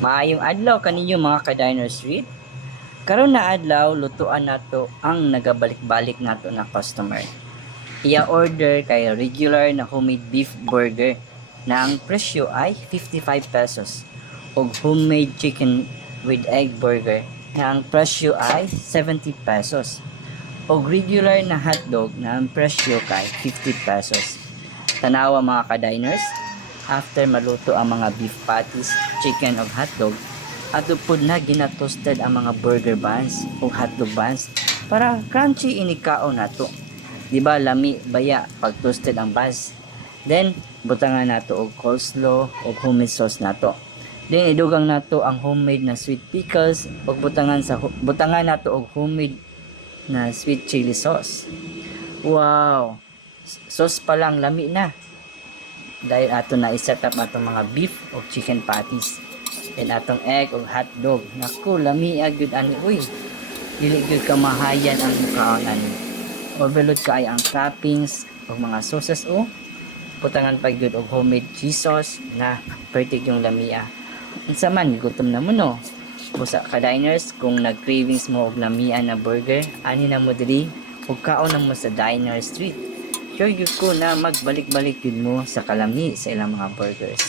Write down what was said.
Maayong adlaw kaninyo mga ka-Diner Street. Karon na adlaw lutuan nato ang nagabalik-balik nato na customer. Iya order kay regular na homemade beef burger na ang presyo ay 55 pesos ug homemade chicken with egg burger na ang presyo ay 70 pesos ug regular na hotdog na ang presyo kay 50 pesos. Tanawa mga ka-diners, after maluto ang mga beef patties, chicken o hotdog, ato pod na ginatoasted ang mga burger buns o hotdog buns para crunchy inikaon nato. Di ba lami baya pag toasted ang buns. Then butangan nato og coleslaw o hummus sauce nato. Then idugang nato ang homemade na sweet pickles o butangan nato og homemade na sweet chili sauce. Wow! Sauce pa lang lami na. Dahil ato na i-set up atong mga beef o chicken patties. And atong egg o hotdog. Naku, lami agad ani. Uy, dili gyud ka mahayan ang mukhaon ani. Overload ka ay ang toppings o mga sauces o putangan pa gyud og homemade cheese sauce na perfect yung lamia. Unsa man gutom na mo no. Busa ka diners kung nag-cravings mo og lamia na burger, ani na mo diri ug kaon na mo sa Diner Street. Sure yun ko na magbalik-balik yun mo sa kalami sa ilang mga burgers.